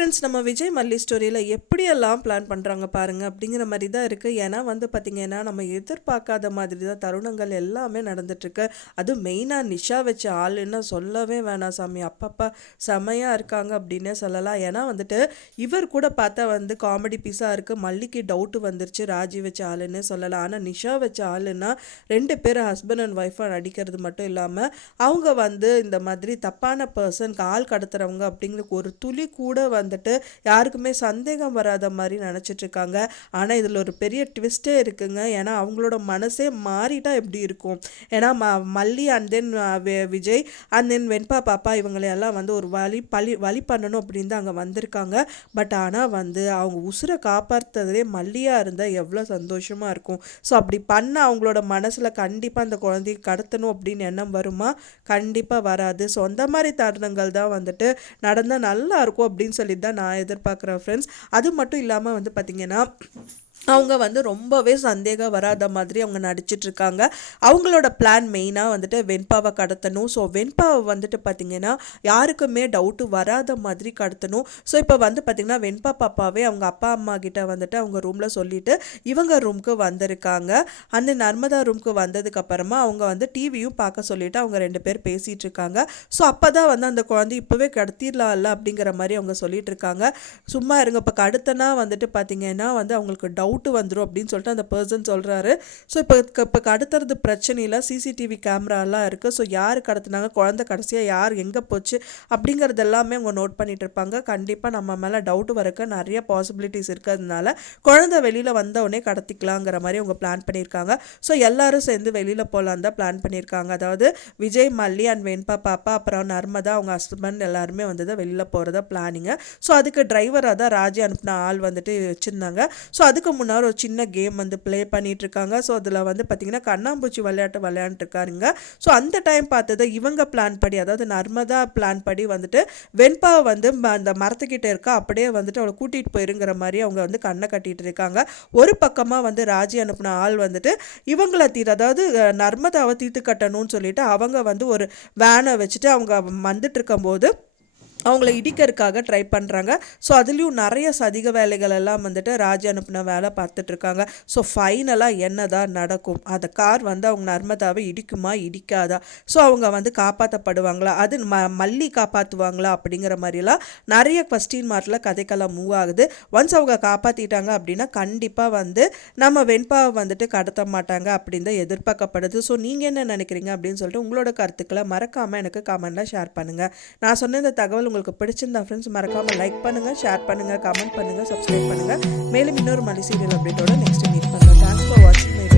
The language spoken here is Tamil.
ஃப்ரெண்ட்ஸ், நம்ம விஜய் மல்லி ஸ்டோரியில் எப்படியெல்லாம் பிளான் பண்ணுறாங்க பாருங்க அப்படிங்கிற மாதிரி தான் இருக்குது. ஏன்னா பார்த்திங்கன்னா நம்ம எதிர்பார்க்காத மாதிரி தான் தருணங்கள் எல்லாமே நடந்துட்டுருக்கு. அதுவும் மெயினாக நிஷா வச்ச ஆளுன்னு சொல்லவே வேணாம் சாமி. அப்பப்பா செமையாக இருக்காங்க அப்படின்னே சொல்லலாம். ஏன்னா இவர் கூட பார்த்தா காமெடி பீஸாக இருக்குது. மல்லிக்கு டவுட்டு வந்துருச்சு ராஜி வச்ச ஆளுன்னே சொல்லலாம். ஆனால் நிஷா வச்ச ஆளுன்னா 2 பேர் ஹஸ்பண்ட் அண்ட் ஒய்ஃபாக நடிக்கிறது மட்டும் இல்லாமல் அவங்க இந்த மாதிரி தப்பான பர்சன் ஆள் கடத்துறவங்க அப்படிங்கிற ஒரு துளி கூட யாருக்குமே சந்தேகம் வராத மாதிரி நினச்சிட்டு இருக்காங்க. ஆனால் இதில் ஒரு பெரிய ட்விஸ்டே இருக்குங்க. ஏன்னா அவங்களோட மனசே மாறிட்டா எப்படி இருக்கும். ஏன்னா Malli and then Vijay and then Venba பாப்பா இவங்களையெல்லாம் ஒரு வழி பண்ணணும் அப்படின்னு தான் அங்கே வந்திருக்காங்க. பட் ஆனால் அவங்க உசுரை காப்பாற்றுறதே மல்லியாக இருந்தால் எவ்வளோ சந்தோஷமாக இருக்கும். ஸோ அப்படி பண்ண அவங்களோட மனசில் கண்டிப்பாக அந்த குழந்தைய கடத்தணும் அப்படின்னு எண்ணம் வருமா? கண்டிப்பாக வராது. ஸோ அந்த மாதிரி தருணங்கள் தான் நடந்தால் நல்லா இருக்கும் அப்படின்னு சொல்லி தான் நான் எதிர்பார்க்குறேன் ஃப்ரெண்ட்ஸ். அது மட்டும் இல்லாமல் பார்த்திங்கன்னா அவங்க ரொம்பவே சந்தேகம் வராத மாதிரி அவங்க நடிச்சிட்ருக்காங்க. அவங்களோட பிளான் மெயினாக வெண்பாவை கடத்தணும். ஸோ வெண்பாவை பார்த்திங்கன்னா யாருக்குமே டவுட்டு வராத மாதிரி கடத்தணும். ஸோ இப்போ பார்த்திங்கன்னா வெண்பா பாப்பாவே அவங்க அப்பா அம்மா கிட்ட அவங்க ரூமில் சொல்லிவிட்டு இவங்க ரூமுக்கு வந்திருக்காங்க. அந்த நர்மதா ரூமுக்கு வந்ததுக்கப்புறமா அவங்க டிவியும் பார்க்க சொல்லிவிட்டு அவங்க 2 பேர் பேசிகிட்டு இருக்காங்க. ஸோ அப்போ தான் அந்த குழந்தை இப்போவே கடத்திடலாம்ல அப்படிங்கிற மாதிரி அவங்க சொல்லிட்டு இருக்காங்க. சும்மா இருங்க, இப்போ கடத்தனா பார்த்திங்கன்னா அவங்களுக்கு டவுட்டு வந்துடும் அப்படின்னு சொல்லிட்டு அந்த பர்சன் சொல்கிறாரு. ஸோ இப்போ கடத்துறது பிரச்சனை இல்லை, சிசிடிவி கேமராலாம் இருக்குது. ஸோ யார் கடத்துனாங்க, குழந்தை கடைசியாக யார் எங்கே போச்சு அப்படிங்கிறது எல்லாமே அவங்க நோட் பண்ணிட்டு இருப்பாங்க. கண்டிப்பாக நம்ம மேலே டவுட் வரக்க நிறைய பாசிபிலிட்டிஸ் இருக்கிறதுனால குழந்தை வெளியில் வந்தவுடனே கடத்திக்கலாங்கிற மாதிரி அவங்க பிளான் பண்ணியிருக்காங்க. ஸோ எல்லாரும் சேர்ந்து வெளியில் போகலான் தான் பிளான் பண்ணியிருக்காங்க. அதாவது விஜய், மல்லி அண்ட் வெண்பா பாப்பா அப்புறம் நர்மதா அவங்க ஹஸ்பண்ட் எல்லாருமே வெளியில் போகிறதா பிளானிங்க. ஸோ அதுக்கு டிரைவராக தான் ராஜி அனுப்பின ஆள் வச்சுருந்தாங்க. ஸோ அதுக்கு முன்னாடி ஒரு சின்ன கேம் ப்ளே பண்ணிட்டு இருக்காங்க. ஸோ அதில் பார்த்தீங்கன்னா கண்ணாம்பூச்சி விளையாண்டுருக்காருங்க. ஸோ அந்த டைம் பார்த்தது இவங்க பிளான் படி, அதாவது நர்மதா பிளான் படி வெண்பா அந்த மரத்துக்கிட்ட இருக்கா அப்படியே அவளை கூட்டிகிட்டு போயிருங்கிற மாதிரி அவங்க கண்ணை கட்டிட்டு இருக்காங்க. ஒரு பக்கமாக ராஜி அனுப்பின ஆள் இவங்கள அதாவது நர்மதாவை தீர்த்து கட்டணும்னு சொல்லிட்டு அவங்க ஒரு வேனை வச்சுட்டு அவங்க வந்துட்டு இருக்கும்போது அவங்கள இடிக்கிறதுக்காக ட்ரை பண்ணுறாங்க. ஸோ அதுலேயும் நிறைய சதிக வேலைகள் எல்லாம் ராஜி அனுப்பின வேலை பார்த்துட்ருக்காங்க. ஸோ ஃபைனலாக என்ன தான் நடக்கும்? அந்த கார் அவங்க நர்மதாவை இடிக்குமா இடிக்காதா? ஸோ அவங்க காப்பாற்றப்படுவாங்களா? அது மல்லி காப்பாற்றுவாங்களா? அப்படிங்கிற மாதிரிலாம் நிறைய கொஸ்டின் மார்க்கில் கதைக்கெல்லாம் மூவ் ஆகுது. ஒன்ஸ் அவங்க காப்பாற்றிட்டாங்க அப்படின்னா கண்டிப்பாக நம்ம வெண்பாவை கடத்த மாட்டாங்க அப்படின்னு தான் எதிர்பார்க்கப்படுது. ஸோ நீங்கள் என்ன நினைக்கிறீங்க அப்படின்னு சொல்லிட்டு உங்களோட கருத்துக்களை மறக்காமல் எனக்கு கமெண்ட்டில் ஷேர் பண்ணுங்கள். நான் சொன்ன இந்த தகவல் உங்களுக்கு பிடிச்சிருந்தா ஃப்ரெண்ட்ஸ் மறக்காமல் லைக் பண்ணுங்கள், ஷேர் பண்ணுங்கள், கமெண்ட் பண்ணுங்கள், சப்ஸ்கிரைப் பண்ணுங்கள். மேலும் இன்னொரு மல்லி சீரியல் அப்டேட்டோட நெக்ஸ்ட் மீட் பண்ணுறேன். தேங்க்ஸ் ஃபார் வாட்சிங் மை